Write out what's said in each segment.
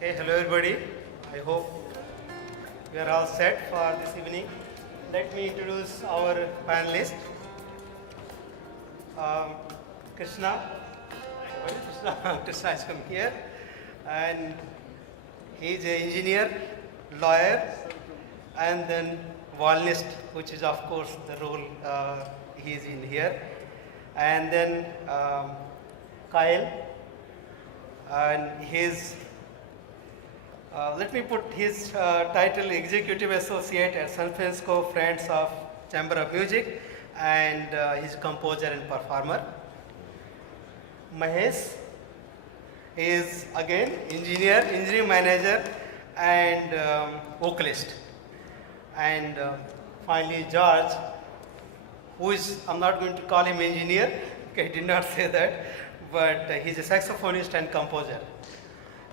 Okay, hello everybody. I hope you are all set for this evening. Let me introduce our panelists. Um, Krishna, Krishna has come here, and he is an engineer, lawyer, and then violinist, which is of course the role he is in here, and then Kyle, and his let me put his title Executive Associate at San Francisco Friends of Chamber of Music, and he's composer and performer. Mahesh is again engineer, engineering manager, and vocalist. And finally George, who is, I'm not going to call him engineer, okay, I did not say that, but he's a saxophonist and composer.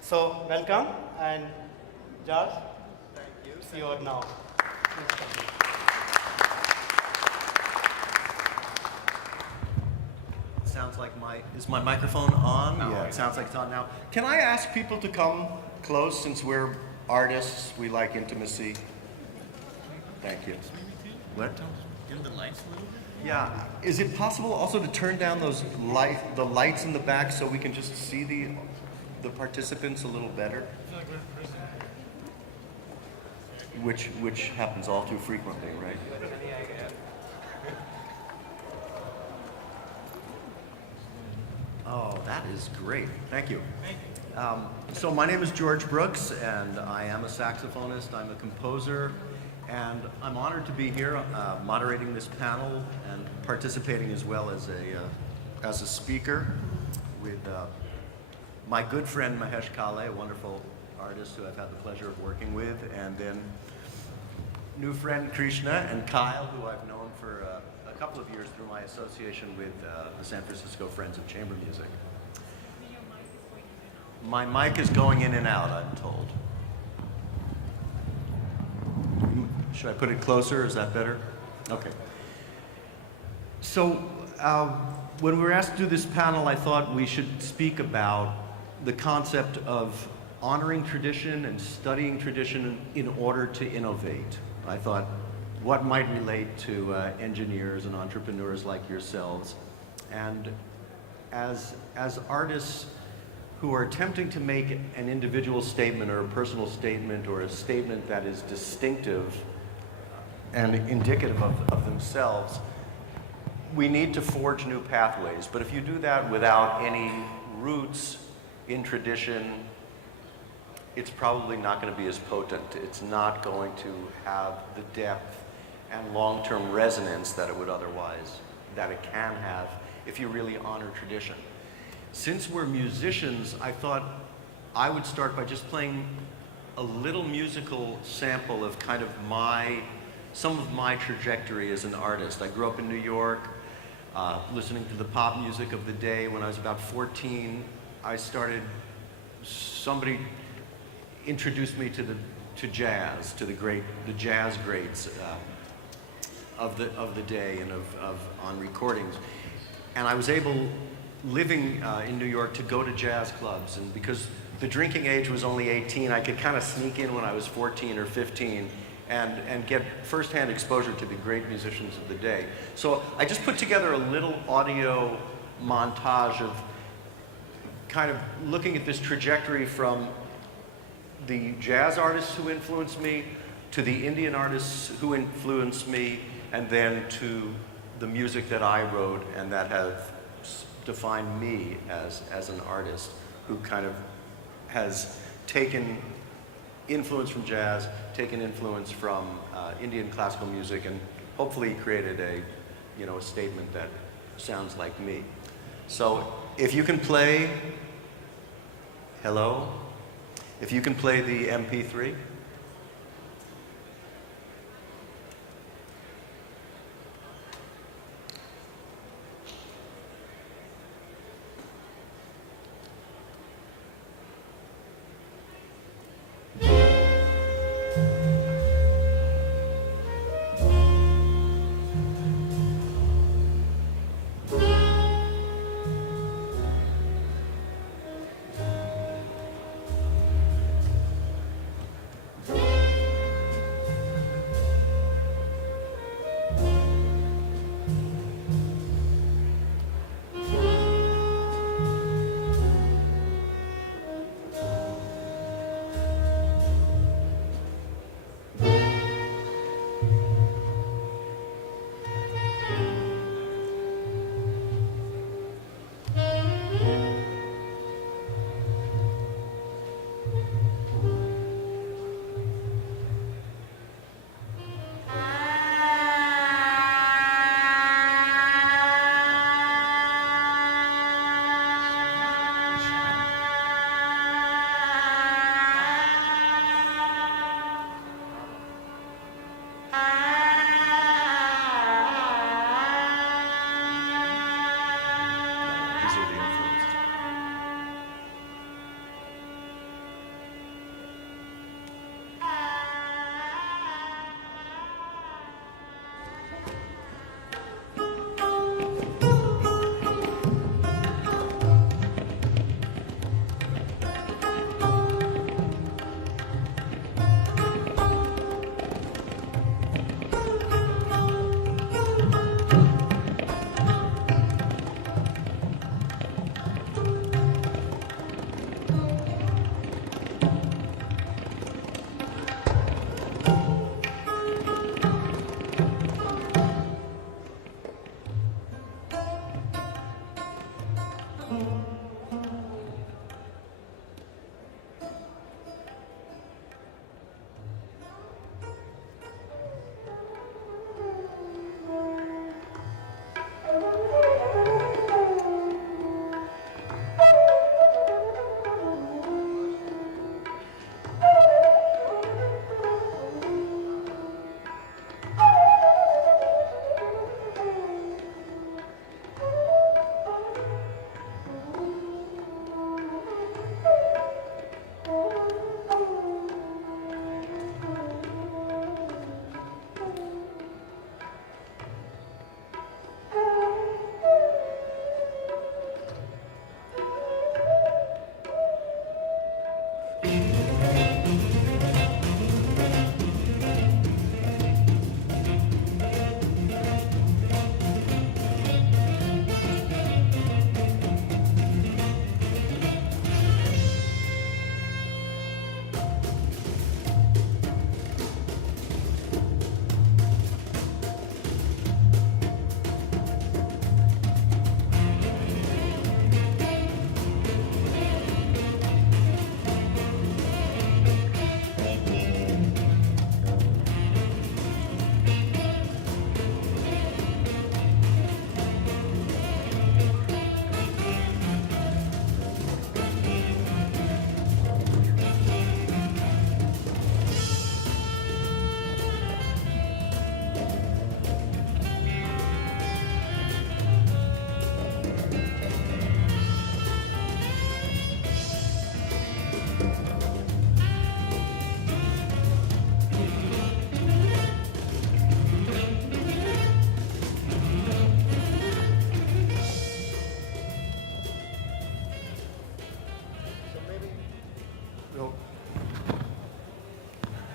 So welcome, and George, thank you. See you now. Sounds like is my microphone on? No, Yeah, it sounds like it's on now. Can I ask people to come close since we're artists, we like intimacy? Thank you. What? Dim the lights a little bit? Yeah. Is it possible also to turn down the lights in the back so we can just see the participants a little better? Which happens all too frequently, right? Oh, that is great. Thank you. So my name is George Brooks, and I am a saxophonist. I'm a composer, and I'm honored to be here moderating this panel and participating as well as a speaker with my good friend Mahesh, a wonderful artist who I've had the pleasure of working with, and then new friend Krishna and Kale, who I've known for a couple of years through my association with the San Francisco Friends of Chamber Music. My mic is going in and out, I'm told. Should I put it closer? Is that better? Okay. So when we were asked to do this panel, I thought we should speak about the concept of honoring tradition and studying tradition in order to innovate. I thought, what might relate to engineers and entrepreneurs like yourselves? And as artists who are attempting to make an individual statement or a personal statement or a statement that is distinctive and indicative of themselves, we need to forge new pathways. But if you do that without any roots in tradition, it's probably not going to be as potent. It's not going to have the depth and long-term resonance that it would otherwise, that it can have if you really honor tradition. Since we're musicians, I thought I would start by just playing a little musical sample of kind of some of my trajectory as an artist. I grew up in New York, listening to the pop music of the day. When I was about 14, somebody introduced me to jazz, to the jazz greats of the day and on recordings. And I was able, living in New York, to go to jazz clubs. And because the drinking age was only 18, I could kind of sneak in when I was 14 or 15 and get firsthand exposure to the great musicians of the day. So I just put together a little audio montage of kind of looking at this trajectory from the jazz artists who influenced me, to the Indian artists who influenced me, and then to the music that I wrote and that have defined me as an artist who kind of has taken influence from jazz, taken influence from Indian classical music, and hopefully created a statement that sounds like me. So if you can play, hello? If you can play the MP3. the influences.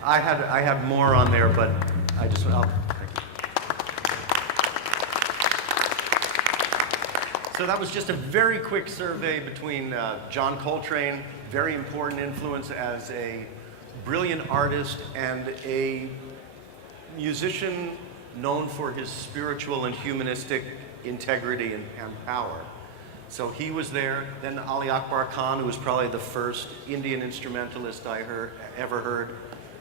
I had more on there, but I just So that was just a very quick survey between John Coltrane, very important influence as a brilliant artist and a musician known for his spiritual and humanistic integrity and power. So he was there. Then Ali Akbar Khan, who was probably the first Indian instrumentalist I ever heard.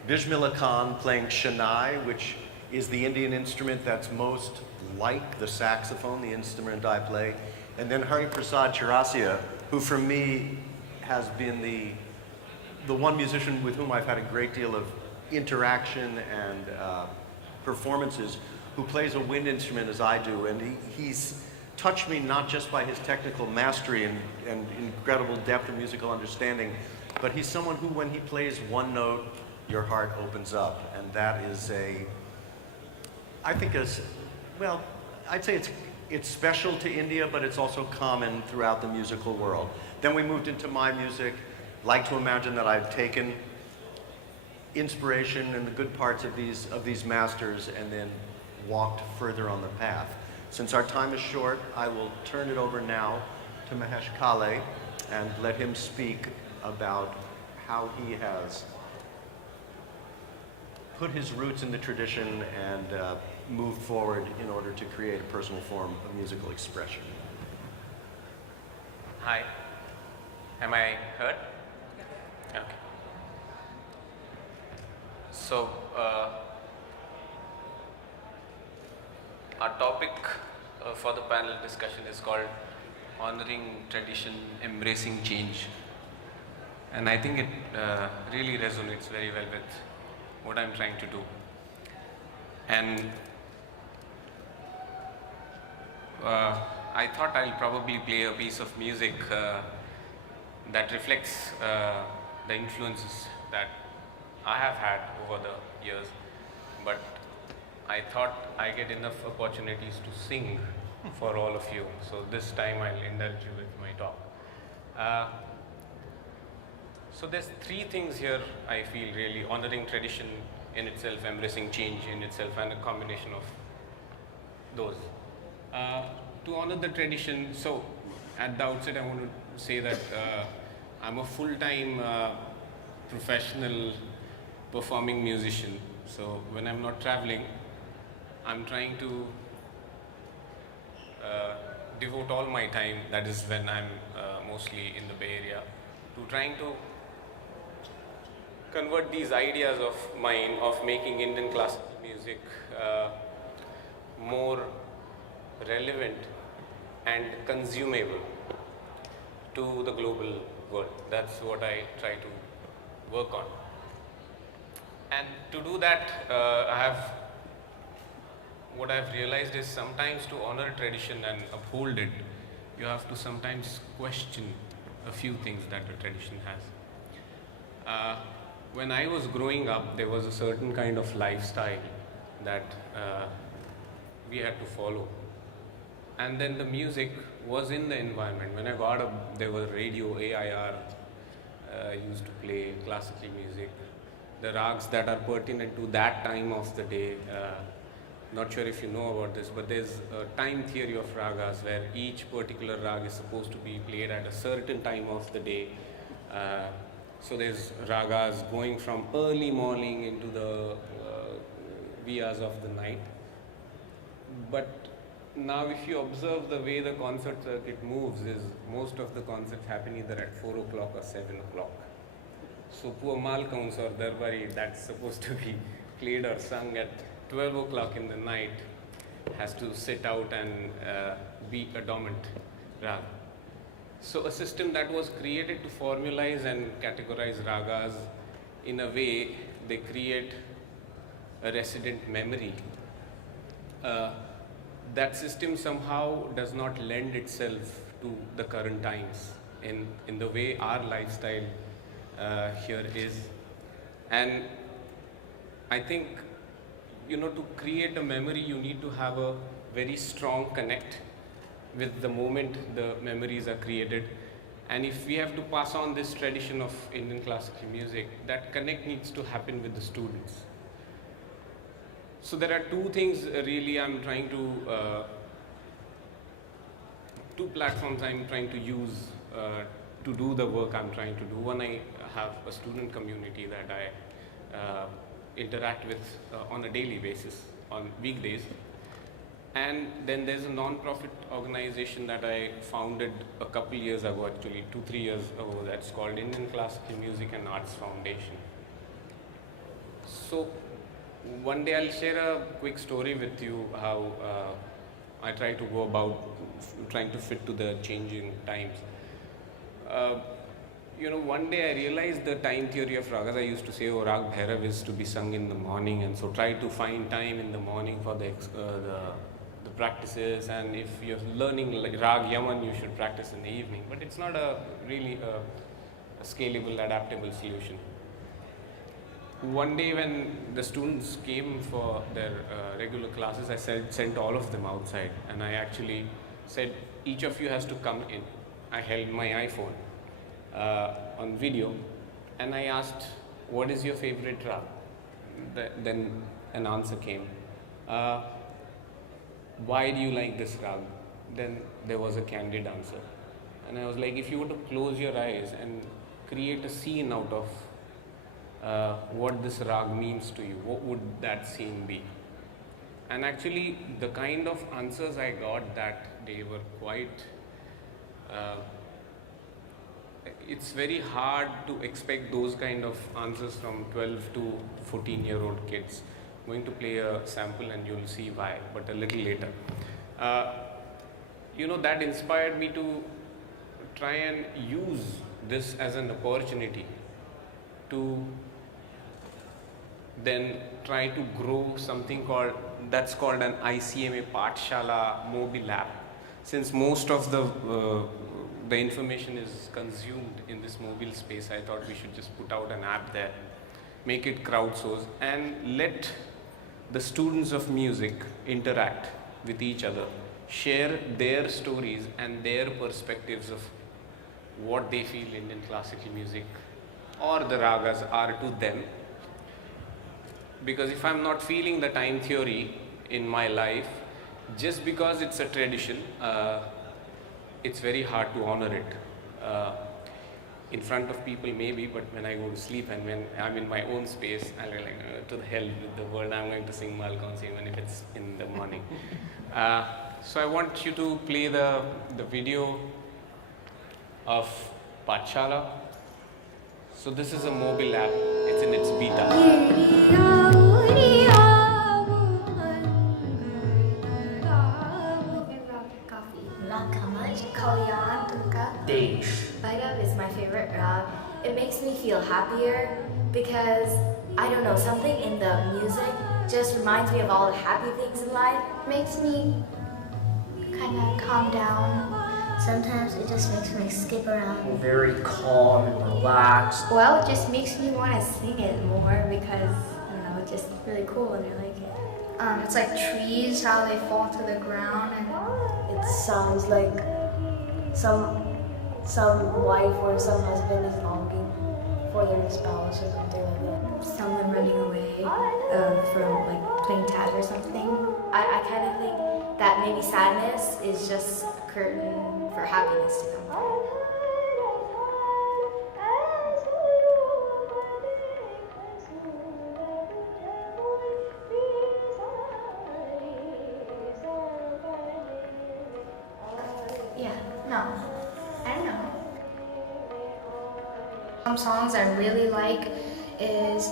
Bismillah Khan playing Shehnai, which is the Indian instrument that's most like the saxophone, the instrument I play. And then Hari Prasad Chaurasia, who for me has been the one musician with whom I've had a great deal of interaction and performances, who plays a wind instrument as I do. And he's touched me not just by his technical mastery and incredible depth of musical understanding, but he's someone who, when he plays one note, your heart opens up. And that is I think well, I'd say it's special to India, but it's also common throughout the musical world. Then we moved into my music. Like to imagine that I've taken inspiration and the good parts of these masters and then walked further on the path. Since our time is short, I will turn it over now to Mahesh Kale and let him speak about how he has put his roots in the tradition and moved forward in order to create a personal form of musical expression. Hi, am I heard? Okay. So, our topic for the panel discussion is called Honoring Tradition, Embracing Change. And I think it really resonates very well with what I'm trying to do. And I thought I'll probably play a piece of music that reflects the influences that I have had over the years, but I thought I get enough opportunities to sing for all of you, so this time I'll indulge you with my talk. So there's three things here I feel really: honoring tradition in itself, embracing change in itself, and a combination of those. To honor the tradition, so at the outset I want to say that I'm a full-time professional performing musician. So when I'm not traveling, I'm trying to devote all my time, that is when I'm mostly in the Bay Area, to trying to convert these ideas of mine of making Indian classical music more relevant and consumable to the global world. That's what I try to work on. And to do that, what I've realized is sometimes to honor tradition and uphold it, you have to sometimes question a few things that the tradition has. When I was growing up, there was a certain kind of lifestyle that we had to follow. And then the music was in the environment. When I got up, there was radio, AIR, used to play classical music. The rags that are pertinent to that time of the day. Not sure if you know about this, but there's a time theory of ragas where each particular rag is supposed to be played at a certain time of the day. So there's ragas going from early morning into the wee hours of the night. But now if you observe the way the concert circuit moves, is most of the concerts happen either at 4 o'clock or 7 o'clock. So poor Malcounts or Darbari, that's supposed to be played or sung at 12 o'clock in the night, has to sit out and be a dormant rag. So a system that was created to formalize and categorize ragas in a way they create a resident memory. That system somehow does not lend itself to the current times in the way our lifestyle here is. And I think, to create a memory, you need to have a very strong connect with the moment the memories are created. And if we have to pass on this tradition of Indian classical music, that connect needs to happen with the students. So there are two things really I'm trying to, two platforms I'm trying to use to do the work I'm trying to do. One, I have a student community that I interact with on a daily basis, on weekdays. And then there's a non-profit organization that I founded a couple years ago, actually 2-3 years ago, that's called Indian Classical Music and Arts Foundation. So one day I'll share a quick story with you how I try to go about trying to fit to the changing times. One day I realized the time theory of ragas. I used to say, oh, Rag Bhairav is to be sung in the morning, and so try to find time in the morning for the practices, and if you're learning like Rag Yaman, you should practice in the evening. But it's not really a scalable, adaptable solution. One day when the students came for their regular classes, I sent all of them outside, and I actually said, each of you has to come in. I held my iPhone on video, and I asked, what is your favorite rag? Then an answer came. Why do you like this rag? Then there was a candid answer. And I was like, if you were to close your eyes and create a scene out of what this rag means to you, what would that scene be? And actually, the kind of answers I got that day were quite, it's very hard to expect those kind of answers from 12 to 14-year-old kids. I'm going to play a sample and you'll see why, but a little later. That inspired me to try and use this as an opportunity to then try to grow something that's called an ICMA Pathshala mobile app. since most of the information is consumed in this mobile space, I thought we should just put out an app there, make it crowdsourced, and let the students of music interact with each other, share their stories and their perspectives of what they feel Indian classical music or the ragas are to them. Because if I'm not feeling the time theory in my life, just because it's a tradition, it's very hard to honor it. In front of people maybe, but when I go to sleep and when I'm in my own space, I'll be like, to the hell with the world, I'm going to sing Malkons even if it's in the morning. So I want you to play the video of Paahala. So this is a mobile app, it's in its beta. Bhairav is my favorite rag. It makes me feel happier because, I don't know, something in the music just reminds me of all the happy things in life. Makes me kind of calm down. Sometimes it just makes me skip around. Very calm and relaxed. Well, it just makes me want to sing it more because, I don't know, it's just really cool and I like it. It's like trees, how they fall to the ground, and it sounds like some wife or some husband is longing for their spouse or something like that. Someone running away from like playing tag or something. I kind of think that maybe sadness is just a curtain for happiness to come through. Some songs I really like is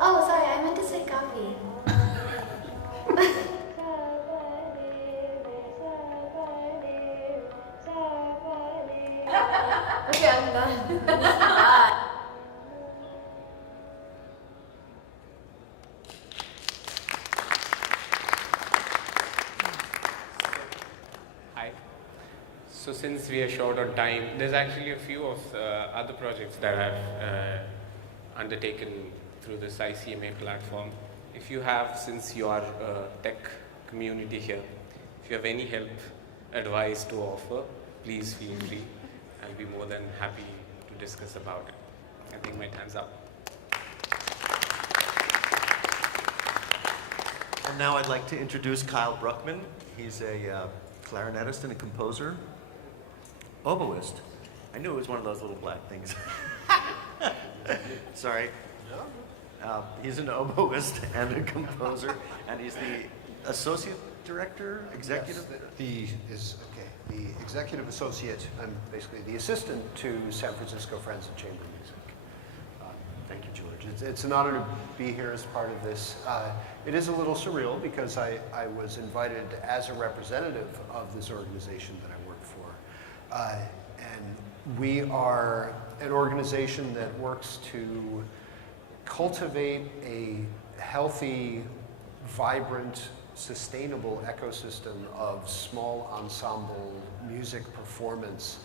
Oh sorry, I meant to say coffee. Okay, I'm done. So since we are short on time, there's actually a few of other projects that I've undertaken through this ICMA platform. If you have, since you are a tech community here, if you have any help, advice to offer, please feel free. I'll be more than happy to discuss about it. I think my time's up. And now I'd like to introduce Kale Bruckmann. He's a clarinetist and a composer. Oboist. I knew it was one of those little black things. Sorry. He's an oboist and a composer, and he's the associate director, executive. Yes, the executive associate. I'm basically the assistant to San Francisco Friends of Chamber Music. Thank you, George. It's an honor to be here as part of this. It is a little surreal because I was invited as a representative of this organization that I work for. And we are an organization that works to cultivate a healthy, vibrant, sustainable ecosystem of small ensemble music performance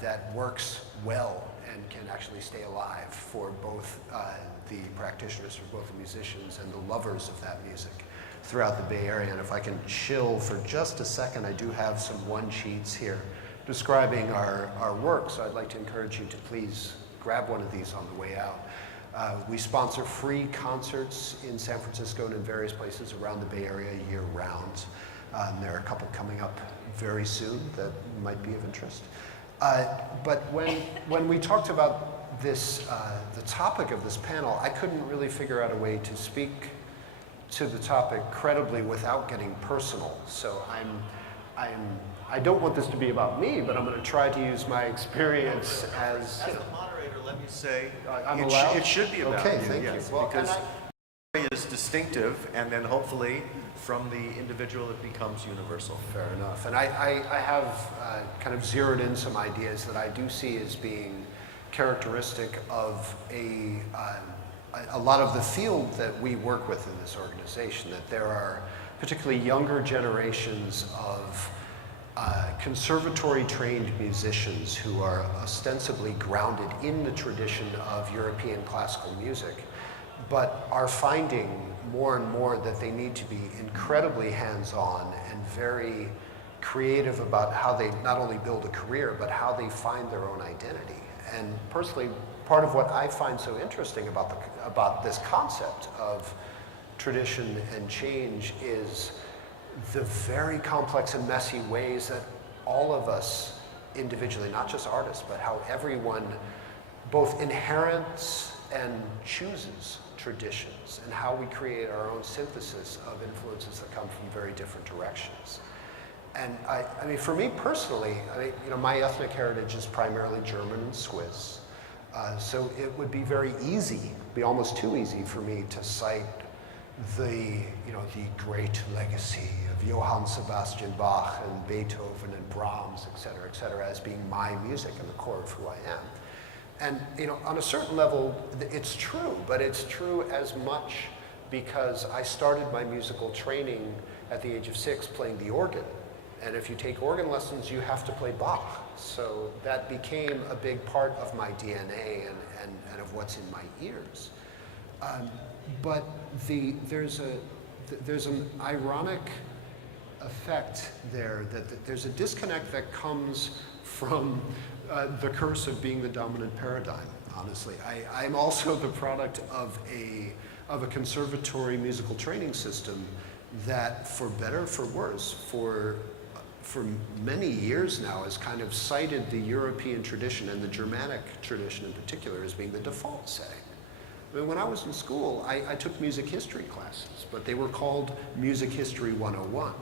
that works well and can actually stay alive for both the practitioners, for both the musicians and the lovers of that music throughout the Bay Area. And if I can chill for just a second, I do have some one-sheets here describing our work, so I'd like to encourage you to please grab one of these on the way out. We sponsor free concerts in San Francisco and in various places around the Bay Area year-round. There are a couple coming up very soon that might be of interest. But when we talked about this, the topic of this panel, I couldn't really figure out a way to speak to the topic credibly without getting personal. So I don't want this to be about me, but I'm going to try to use my experience as a moderator, let me say, I'm allowed? It should be about okay, you, thank yes, you. Well, because it is distinctive, and then hopefully from the individual it becomes universal. Fair enough. And I have kind of zeroed in some ideas that I do see as being characteristic of a a lot of the field that we work with in this organization, that there are particularly younger generations of conservatory-trained musicians who are ostensibly grounded in the tradition of European classical music, but are finding more and more that they need to be incredibly hands-on and very creative about how they not only build a career, but how they find their own identity. And personally, part of what I find so interesting about this concept of tradition and change is the very complex and messy ways that all of us individually, not just artists, but how everyone both inherits and chooses traditions, and how we create our own synthesis of influences that come from very different directions. And I mean, for me personally, my ethnic heritage is primarily German and Swiss. So it would be very easy, be almost too easy for me to cite the great legacy of Johann Sebastian Bach and Beethoven and Brahms, et cetera, as being my music and the core of who I am. And on a certain level, it's true, but it's true as much because I started my musical training at the age of 6 playing the organ. And if you take organ lessons, you have to play Bach. So that became a big part of my DNA and of what's in my ears. But there's an ironic effect there, that there's a disconnect that comes from the curse of being the dominant paradigm, honestly. I'm also the product of a conservatory musical training system that, for better or for worse, for many years now has kind of cited the European tradition and the Germanic tradition in particular as being the default setting. I mean, when I was in school, I took music history classes, but they were called Music History 101.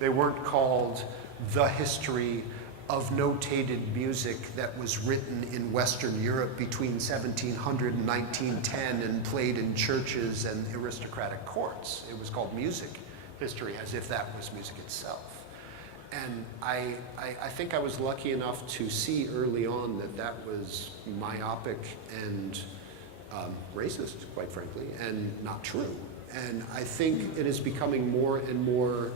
They weren't called the history of notated music that was written in Western Europe between 1700 and 1910 and played in churches and aristocratic courts. It was called music history, as if that was music itself. And I think I was lucky enough to see early on that was myopic and racist, quite frankly, and not true. And I think it is becoming more and more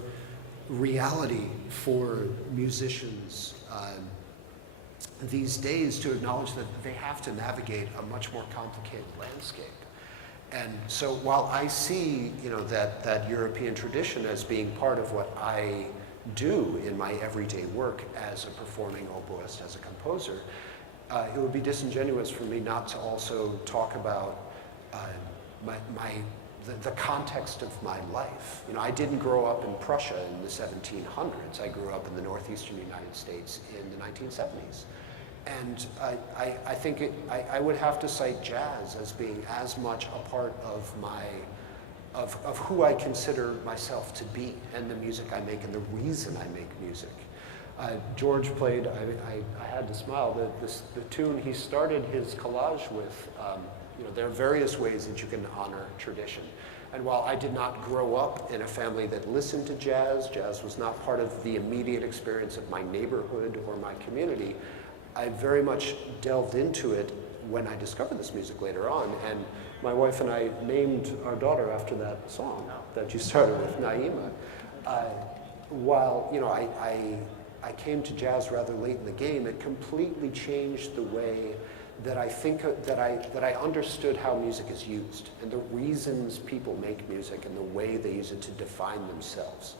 reality for musicians these days to acknowledge that they have to navigate a much more complicated landscape. And so while I see that European tradition as being part of what I do in my everyday work as a performing oboist, as a composer, it would be disingenuous for me not to also talk about the context of my life. I didn't grow up in Prussia in the 1700s. I grew up in the northeastern United States in the 1970s. And I think I would have to cite jazz as being as much a part of of who I consider myself to be, and the music I make and the reason I make music. George played, I had to smile, the tune he started his collage with. There are various ways that you can honor tradition. And while I did not grow up in a family that listened to jazz was not part of the immediate experience of my neighborhood or my community, I very much delved into it when I discovered this music later on. And my wife and I named our daughter after that song that you started with, Naima. While I came to jazz rather late in the game, it completely changed the way that I think that I understood how music is used and the reasons people make music and the way they use it to define themselves.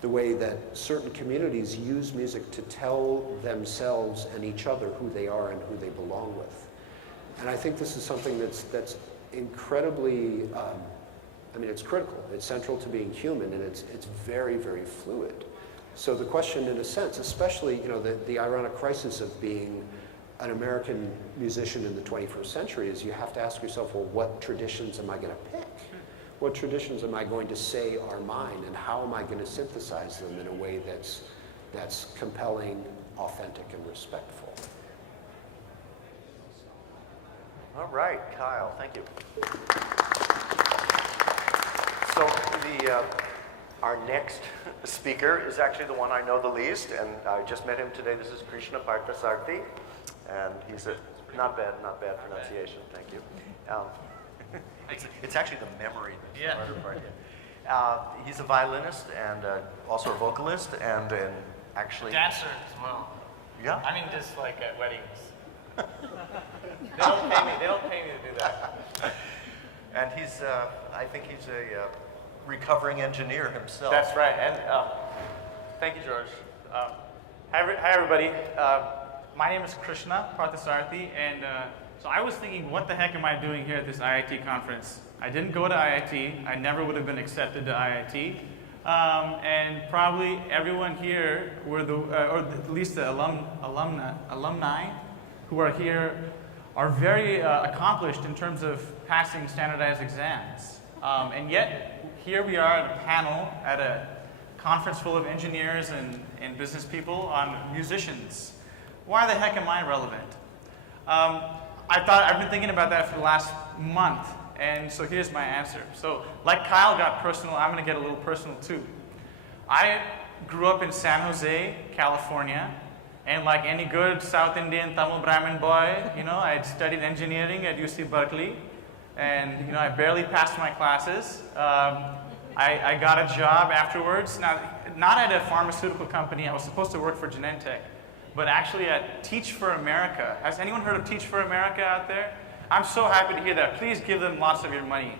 The way that certain communities use music to tell themselves and each other who they are and who they belong with. And I think this is something that's incredibly, it's critical. It's central to being human, and it's very, very fluid. So the question, in a sense, especially the ironic crisis of being an American musician in the 21st century, is you have to ask yourself, well, what traditions am I going to pick? What traditions am I going to say are mine, and how am I going to synthesize them in a way that's compelling, authentic, and respectful? All right, Kyle, thank you. So our next speaker is actually the one I know the least, and I just met him today. This is Krishna Parthasarathy, and he's a not bad pronunciation. Thank you. It's actually the memory that's Yeah. the harder part. He's a violinist and also a vocalist and actually... Dancer as well. Yeah? I mean, just like at weddings. They don't pay me to do that. And he's, I think he's a recovering engineer himself. That's right. And thank you, George. Hi, everybody. My name is Krishna Parthasarathy, and so I was thinking, what the heck am I doing here at this IIT conference? I didn't go to IIT. I never would have been accepted to IIT. And probably everyone here were or at least the alumni who are here are very accomplished in terms of passing standardized exams. And yet, here we are at a panel at a conference full of engineers and business people on musicians. Why the heck am I relevant? I've been thinking about that for the last month, and so here's my answer. So, like Kyle got personal, I'm going to get a little personal too. I grew up in San Jose, California, and like any good South Indian Tamil Brahmin boy, I had studied engineering at UC Berkeley, and I barely passed my classes. I got a job afterwards, now not at a pharmaceutical company. I was supposed to work for Genentech, but actually at Teach for America. Has anyone heard of Teach for America out there? I'm so happy to hear that. Please give them lots of your money.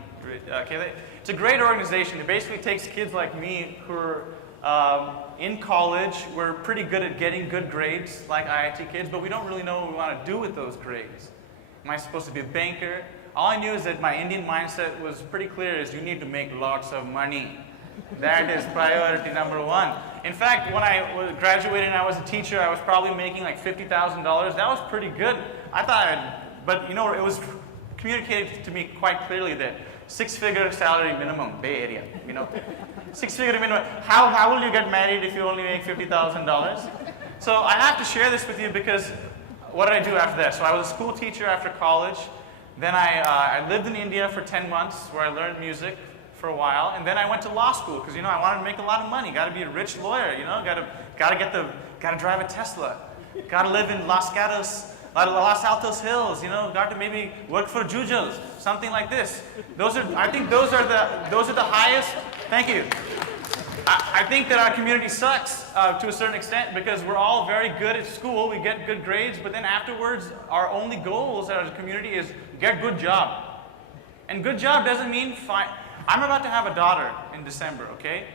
Okay? It's a great organization. It basically takes kids like me who are in college. We're pretty good at getting good grades, like IIT kids, but we don't really know what we want to do with those grades. Am I supposed to be a banker? All I knew is that my Indian mindset was pretty clear, is you need to make lots of money. That is priority number one. In fact, when I graduated and I was a teacher, I was probably making like $50,000. That was pretty good. But it was communicated to me quite clearly that 6-figure salary minimum, Bay Area, 6-figure minimum. How will you get married if you only make $50,000? So I have to share this with you because what did I do after that? So I was a school teacher after college. Then I lived in India for 10 months where I learned music for a while, and then I went to law school because I wanted to make a lot of money. Got to be a rich lawyer, got to drive a Tesla, got to live in Los Altos Hills, got to maybe work for Jujals, something like this. I think those are the highest. Thank you. I think that our community sucks to a certain extent because we're all very good at school. We get good grades, but then afterwards, our only goals as a community is get good job. And good job doesn't mean fine. I'm about to have a daughter in December, okay?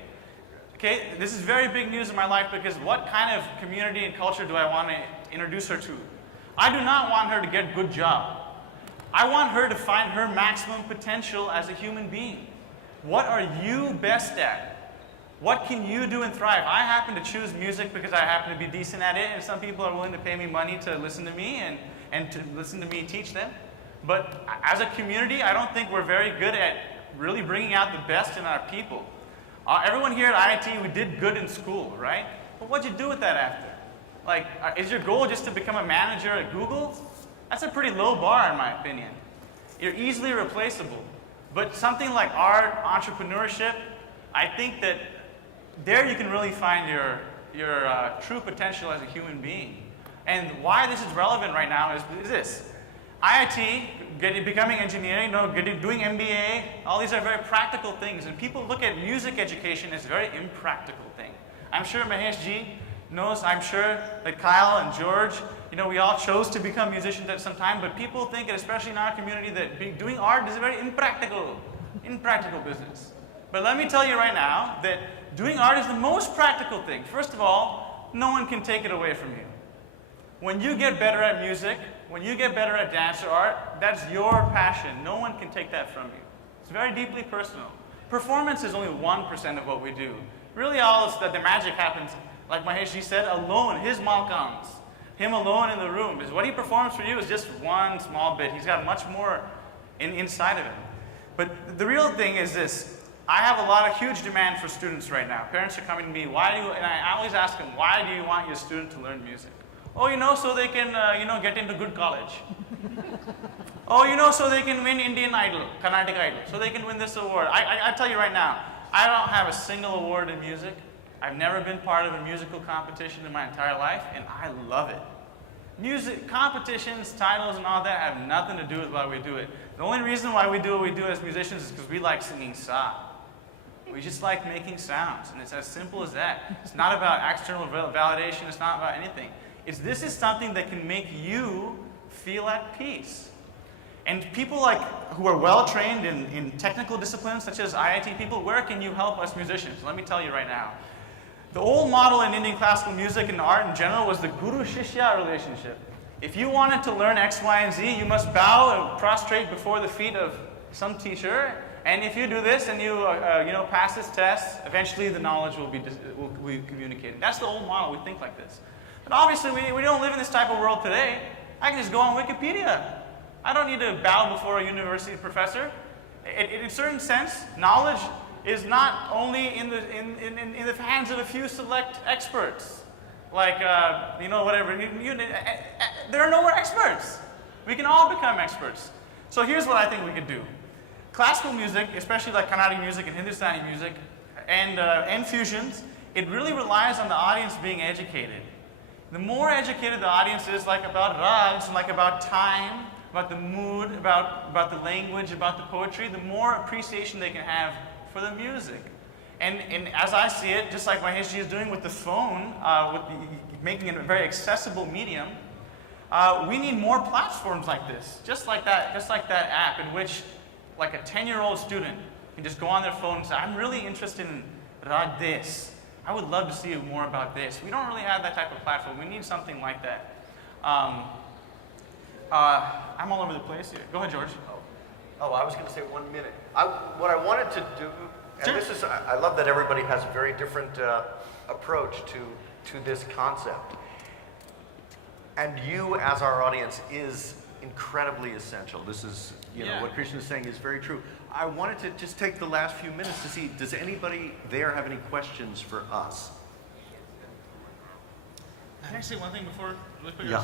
Okay, this is very big news in my life because what kind of community and culture do I want to introduce her to? I do not want her to get good job. I want her to find her maximum potential as a human being. What are you best at? What can you do and thrive? I happen to choose music because I happen to be decent at it, and some people are willing to pay me money to listen to me and to listen to me teach them. But as a community, I don't think we're very good at really bringing out the best in our people. Everyone here at IIT, we did good in school, right? But what'd you do with that after? Like, is your goal just to become a manager at Google? That's a pretty low bar, in my opinion. You're easily replaceable. But something like art, entrepreneurship, I think that there you can really find your true potential as a human being. And why this is relevant right now is this. IIT, becoming engineering, doing MBA, all these are very practical things. And people look at music education as a very impractical thing. I'm sure Mahesh ji knows, I'm sure that Kyle and George, we all chose to become musicians at some time, but people think, and especially in our community, that doing art is a very impractical business. But let me tell you right now that doing art is the most practical thing. First of all, no one can take it away from you. When you get better at music, when you get better at dance or art, that's your passion. No one can take that from you. It's very deeply personal. Performance is only 1% of what we do. Really all is that the magic happens, like Mahesh ji said, alone, his malkams. Him alone in the room. Because what he performs for you is just one small bit. He's got much more inside of him. But the real thing is this. I have a lot of huge demand for students right now. Parents are coming to me, and I always ask them, why do you want your student to learn music? Oh, so they can, get into good college. Oh, so they can win Indian Idol, Carnatic Idol. So they can win this award. I tell you right now, I don't have a single award in music. I've never been part of a musical competition in my entire life, and I love it. Music, competitions, titles, and all that have nothing to do with why we do it. The only reason why we do what we do as musicians is because we like singing sa. We just like making sounds, and it's as simple as that. It's not about external validation, it's not about anything. This is something that can make you feel at peace. And people who are well trained in technical disciplines such as IIT people, where can you help us musicians? Let me tell you right now. The old model in Indian classical music and art in general was the guru-shishya relationship. If you wanted to learn X, Y, and Z, you must bow and prostrate before the feet of some teacher. And if you do this and you pass this test, eventually the knowledge will be communicated. That's the old model. We think like this. But obviously, we don't live in this type of world today. I can just go on Wikipedia. I don't need to bow before a university professor. In a certain sense, knowledge is not only in the hands of a few select experts. Whatever. There are no more experts. We can all become experts. So here's what I think we could do. Classical music, especially like Carnatic music and Hindustani music, and fusions, it really relies on the audience being educated. The more educated the audience is, about rags, about time, about the mood, about the language, about the poetry, the more appreciation they can have for the music. And as I see it, just like Mahesh is doing with the phone, making it a very accessible medium, we need more platforms like this, just like that app in which a 10-year-old student can just go on their phone and say, I'm really interested in rag this. I would love to see more about this. We don't really have that type of platform. We need something like that. I'm all over the place here. Go ahead, George. Oh, I was going to say 1 minute. What I wanted to do, and Sure. this is, I love that everybody has a very different approach to this concept. And you, as our audience, is incredibly essential. This is, what Krishna is saying is very true. I wanted to just take the last few minutes to see, does anybody there have any questions for us? Can I say one thing before? Really quick? Yeah.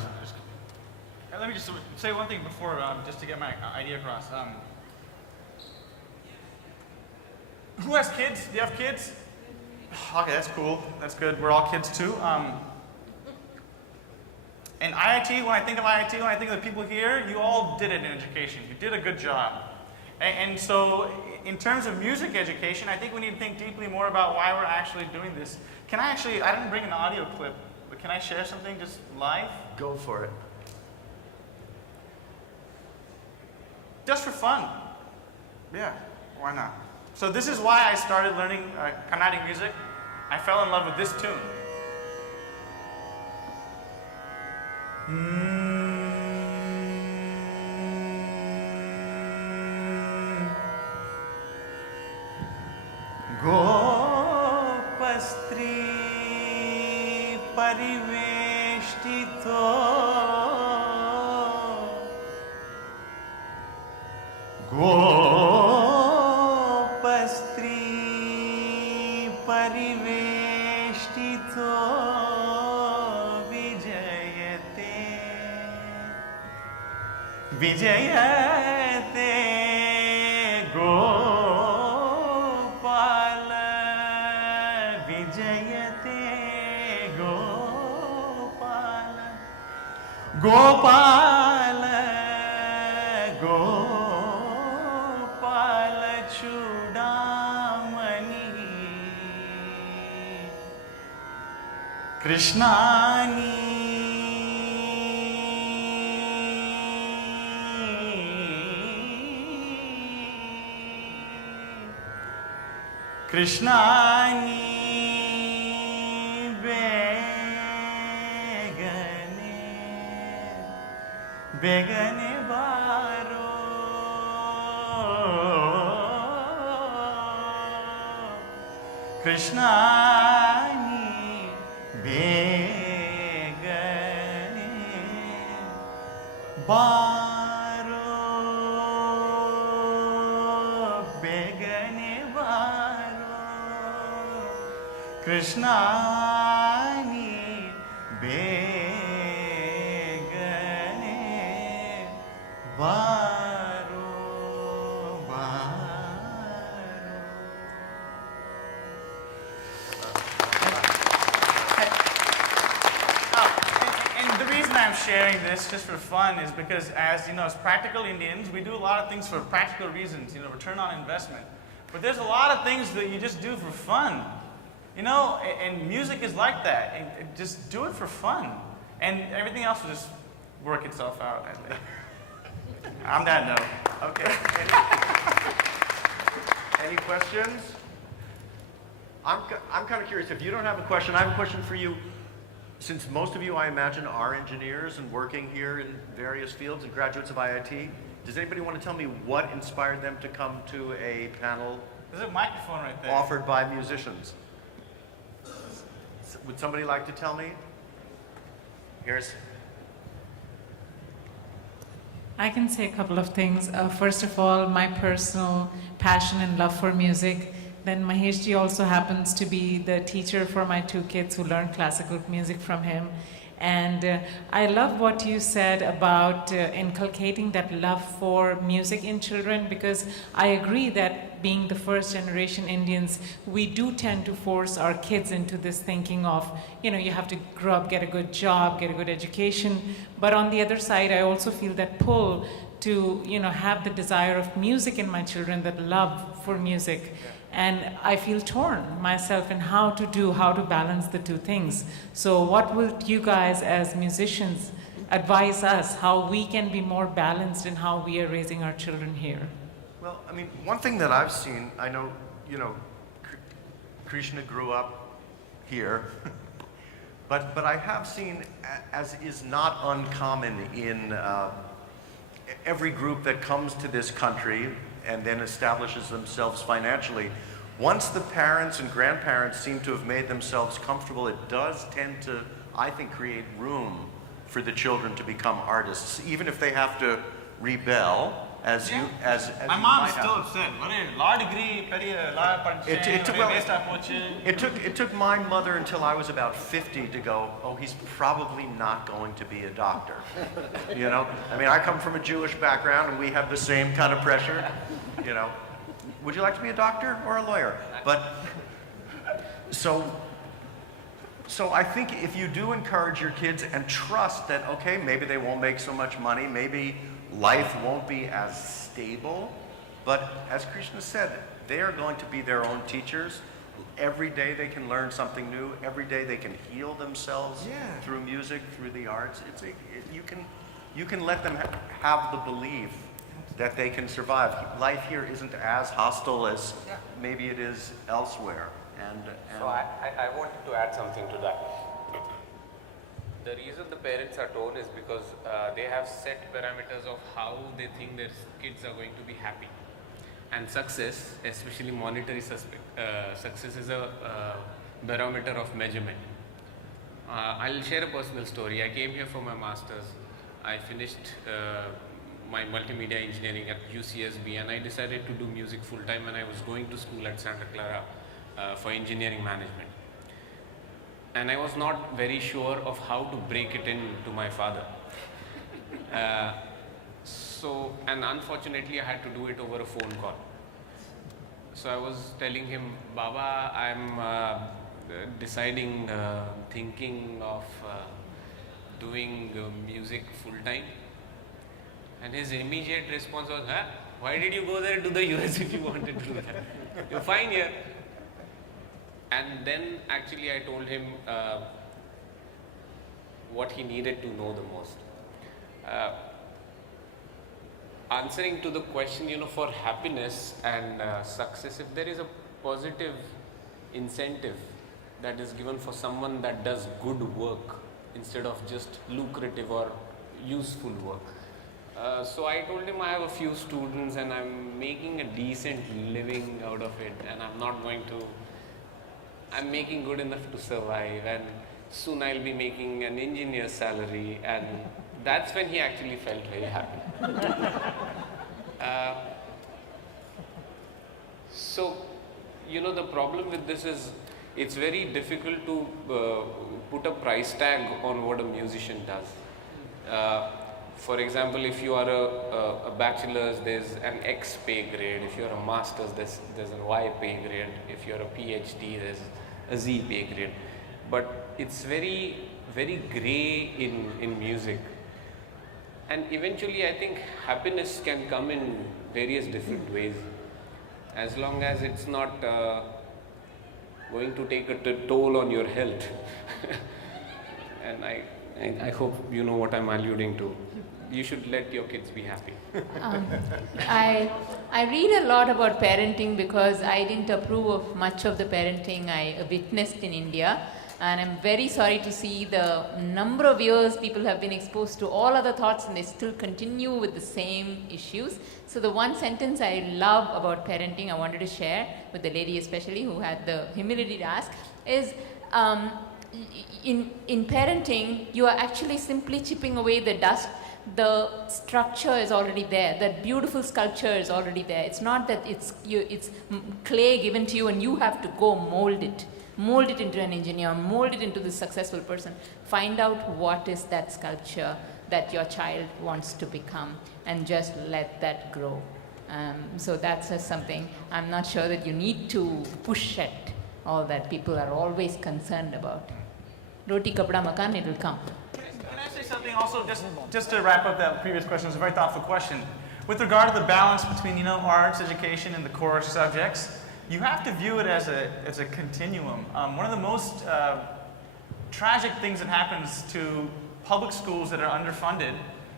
Let me just say one thing before, just to get my idea across. Who has kids? Do you have kids? Okay, that's cool. That's good. We're all kids too. And IIT, when I think of IIT, when I think of the people here, you all did it in education. You did a good job. And so, in terms of music education, I think we need to think deeply more about why we're actually doing this. I didn't bring an audio clip, but can I share something just live? Go for it. Just for fun. Yeah, why not? So this is why I started learning Carnatic music. I fell in love with this tune. Gopastri pariveshtito Gopastri pariveshtito vijayate vijayate Gopala vijayate Gopala Gopala Gopala Chudamani Krishnani Krishnani begane baro Krishnani begane baro begane baro Krishnani begane baro sharing this just for fun is because as, as practical Indians, we do a lot of things for practical reasons, return on investment. But there's a lot of things that you just do for fun, and music is like that. And just do it for fun. And everything else will just work itself out, I think. On that note. Okay. Any questions? I'm kind of curious. If you don't have a question, I have a question for you. Since most of you, I imagine, are engineers and working here in various fields and graduates of IIT, does anybody want to tell me what inspired them to come to a panel There's a microphone right there. offered by musicians? Would somebody like to tell me? Here's. I can say a couple of things. First of all, my personal passion and love for music. Then Mahesh ji also happens to be the teacher for my two kids who learn classical music from him. And I love what you said about inculcating that love for music in children, because I agree that being the first generation Indians, we do tend to force our kids into this thinking of, you have to grow up, get a good job, get a good education. But on the other side, I also feel that pull to, have the desire of music in my children, that love for music. And I feel torn myself in how to balance the two things. So what would you guys as musicians advise us, how we can be more balanced in how we are raising our children here? Well, I mean, one thing that I've seen, I know, Krishna grew up here, but I have seen, as is not uncommon in every group that comes to this country and then establishes themselves financially, once the parents and grandparents seem to have made themselves comfortable, it does tend to, I think, create room for the children to become artists, even if they have to rebel, as you My mom's still upset. Law degree, it took my mother until I was about 50 to go, oh, he's probably not going to be a doctor. I mean, I come from a Jewish background and we have the same kind of pressure, Would you like to be a doctor or a lawyer? But, so I think if you do encourage your kids and trust that, okay, maybe they won't make so much money, maybe life won't be as stable, but as Krishna said, they are going to be their own teachers. Every day they can learn something new. Every day they can heal themselves through music, through the arts. You can let them have the belief that they can survive. Life here isn't as hostile as maybe it is elsewhere. And so I wanted to add something to that. The reason the parents are torn is because they have set parameters of how they think their kids are going to be happy. And success, especially monetary success, is a barometer of measurement. I'll share a personal story. I came here for my master's. I finished my multimedia engineering at UCSB, and I decided to do music full time when I was going to school at Santa Clara for engineering management. And I was not very sure of how to break it in to my father. And unfortunately I had to do it over a phone call. So I was telling him, Baba, I'm thinking of doing music full time. And his immediate response was, why did you go there to the US if you wanted to do that? You're fine here. And then actually I told him what he needed to know the most. Answering to the question, for happiness and success, if there is a positive incentive that is given for someone that does good work instead of just lucrative or useful work. So I told him I have a few students and I'm making a decent living out of it, and I'm making good enough to survive, and soon I'll be making an engineer's salary, and that's when he actually felt very happy. So, the problem with this is it's very difficult to put a price tag on what a musician does. For example, if you are a bachelor's, there's an X pay grade. If you're a master's, there's an Y pay grade. If you're a PhD, there's a Z pay grade. But it's very, very gray in music. And eventually I think happiness can come in various different ways, as long as it's not going to take a toll on your health. And I hope you know what I'm alluding to. You should let your kids be happy. I read a lot about parenting because I didn't approve of much of the parenting I witnessed in India. And I'm very sorry to see the number of years people have been exposed to all other thoughts and they still continue with the same issues. So the one sentence I love about parenting I wanted to share with the lady especially who had the humility to ask is, in parenting, you are actually simply chipping away the dust. The structure is already there. That beautiful sculpture is already there. It's not that it's clay given to you and you have to go mold it. Mold it into an engineer, mold it into this successful person. Find out what is that sculpture that your child wants to become and just let that grow. So that's just something I'm not sure that you need to push at all that people are always concerned about. Roti kapda makan, it will come. Can I say something also, just to wrap up that previous question? It was a very thoughtful question. With regard to the balance between, arts, education, and the core subjects, you have to view it as a continuum. One of the most tragic things that happens to public schools that are underfunded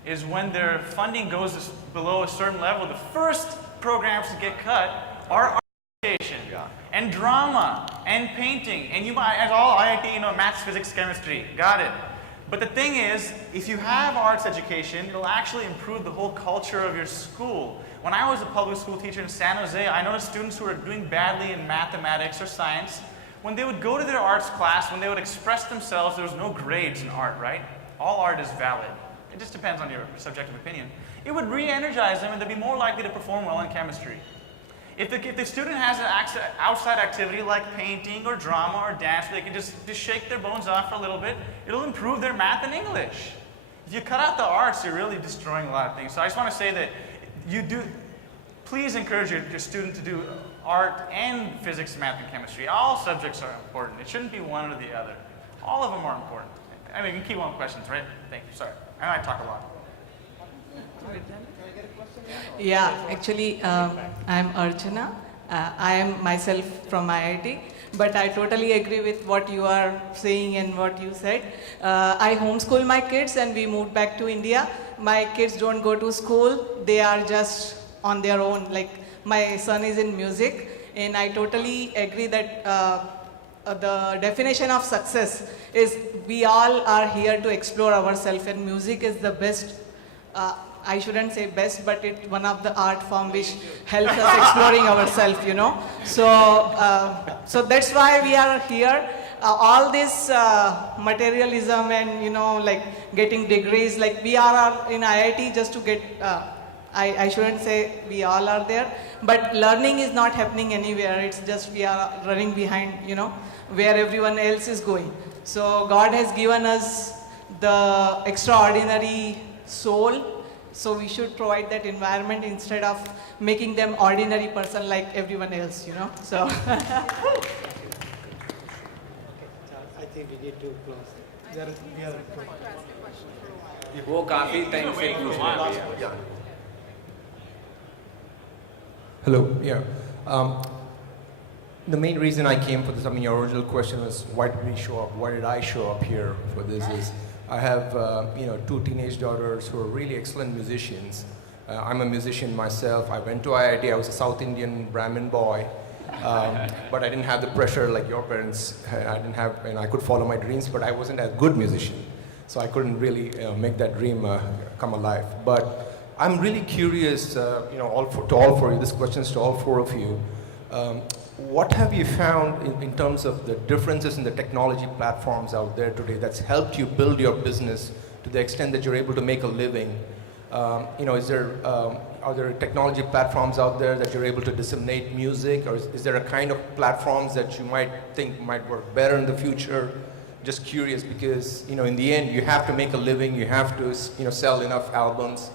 is when their funding goes below a certain level, the first programs to get cut are art education, and drama, and painting, and you might, as all IIT, maths, physics, chemistry, got it. But the thing is, if you have arts education, it'll actually improve the whole culture of your school. When I was a public school teacher in San Jose, I noticed students who were doing badly in mathematics or science, when they would go to their arts class, when they would express themselves, there was no grades in art, right? All art is valid. It just depends on your subjective opinion. It would re-energize them and they'd be more likely to perform well in chemistry. If the student has an outside activity like painting or drama or dance, they can just shake their bones off for a little bit, it'll improve their math and English. If you cut out the arts, you're really destroying a lot of things. So I just want to say that please encourage your student to do art and physics, math, and chemistry. All subjects are important. It shouldn't be one or the other. All of them are important. I mean, you can keep on questions, right? Thank you. Sorry. I talk a lot. Yeah, actually, I'm Archana. I am myself from IIT, but I totally agree with what you are saying and what you said. I homeschool my kids and we moved back to India. My kids don't go to school. They are just on their own. Like, my son is in music, and I totally agree that the definition of success is we all are here to explore ourselves, and music is the best. I shouldn't say best, but it's one of the art form which helps us exploring ourselves, So that's why we are here. All this materialism and, like getting degrees, like we are in IIT just to get, I shouldn't say we all are there, but learning is not happening anywhere. It's just we are running behind, where everyone else is going. So God has given us the extraordinary soul. So we should provide that environment instead of making them ordinary person like everyone else, So. I think we need to close. वो काफी time से पूछ रहे हैं. Hello, yeah. The main reason I came for this, your original question was why did we show up? Why did I show up here for this? Is I have, two teenage daughters who are really excellent musicians. I'm a musician myself. I went to IIT. I was a South Indian Brahmin boy, but I didn't have the pressure like your parents. I didn't have, and I could follow my dreams, but I wasn't a good musician, so I couldn't really make that dream come alive. But I'm really curious, to all four of you. This question is to all four of you. What have you found in terms of the differences in the technology platforms out there today that's helped you build your business to the extent that you're able to make a living? Are there technology platforms out there that you're able to disseminate music, or is there a kind of platforms that you might think might work better in the future? Just curious, because in the end you have to make a living, you have to sell enough albums,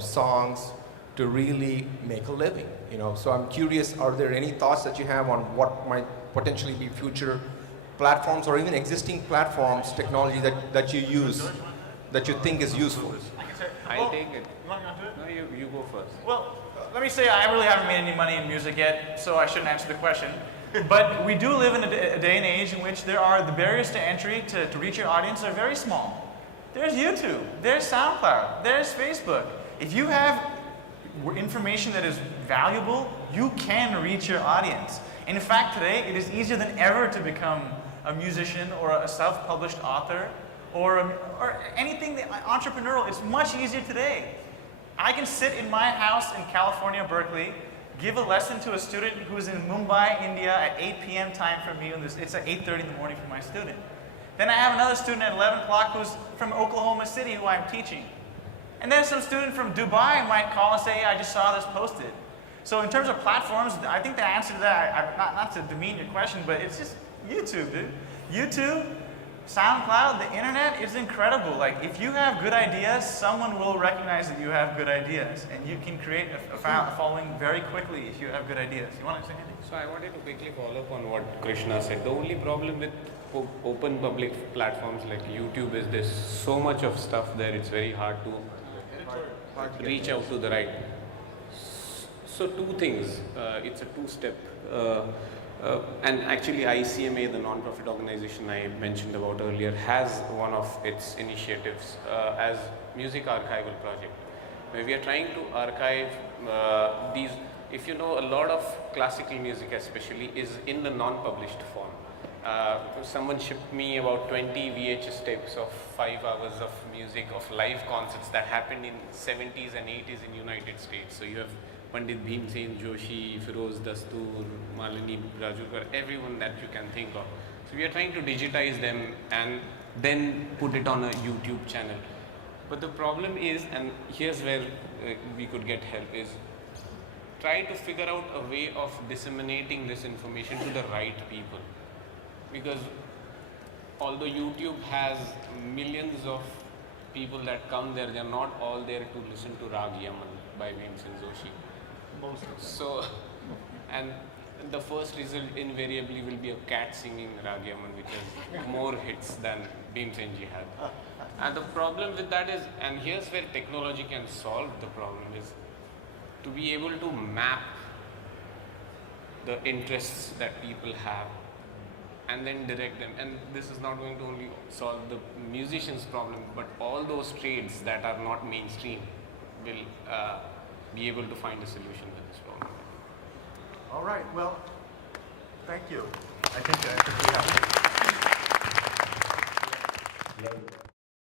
songs to really make a living. So I'm curious, are there any thoughts that you have on what might potentially be future platforms or even existing platforms, technology that you use that you think is useful? I'll take it. You want to go into it? No, you go first. Well, let me say I really haven't made any money in music yet, so I shouldn't answer the question. But we do live in a day and age in which the barriers to entry to reach your audience are very small. There's YouTube, there's SoundCloud, there's Facebook. If you have information that is valuable, you can reach your audience. In fact, today it is easier than ever to become a musician or a self-published author or anything entrepreneurial. It's much easier today. I can sit in my house in California, Berkeley, give a lesson to a student who's in Mumbai, India at 8 p.m. time for me, and it's at 8:30 in the morning for my student. Then I have another student at 11 o'clock who's from Oklahoma City who I'm teaching. And then some student from Dubai might call and say, hey, I just saw this posted. So in terms of platforms, I think the answer to that, not to demean your question, but it's just YouTube, dude. YouTube, SoundCloud, the internet is incredible. Like, if you have good ideas, someone will recognize that you have good ideas, and you can create a following very quickly if you have good ideas. You want to say anything? So I wanted to quickly follow up on what Krishna said. The only problem with open public platforms like YouTube is there's so much of stuff there, it's very hard to reach out to the right. So two things, it's a two-step. And actually ICMA, the non-profit organization I mentioned about earlier, has one of its initiatives as Music Archival Project, where we are trying to archive these. If you know, a lot of classical music especially is in the non-published form. Someone shipped me about 20 VHS tapes of 5 hours of music of live concerts that happened in 70s and 80s in United States. So you have Pandit Bhimsen Joshi, Firoz Dastoor, Malini Rajurkar, everyone that you can think of. So we are trying to digitize them and then put it on a YouTube channel. But the problem is, and here's where we could get help, is try to figure out a way of disseminating this information to the right people. Because although YouTube has millions of people that come there, they're not all there to listen to Rag Yaman by Bhimsen Joshi. So, and the first result invariably will be a cat singing Rag Yaman, which has more hits than Bhimsen Ji had. And the problem with that is, and here's where technology can solve the problem, is to be able to map the interests that people have and then direct them. And this is not going to only solve the musician's problem, but all those trades that are not mainstream will be able to find a solution to this problem. All right, well, thank you. I think we have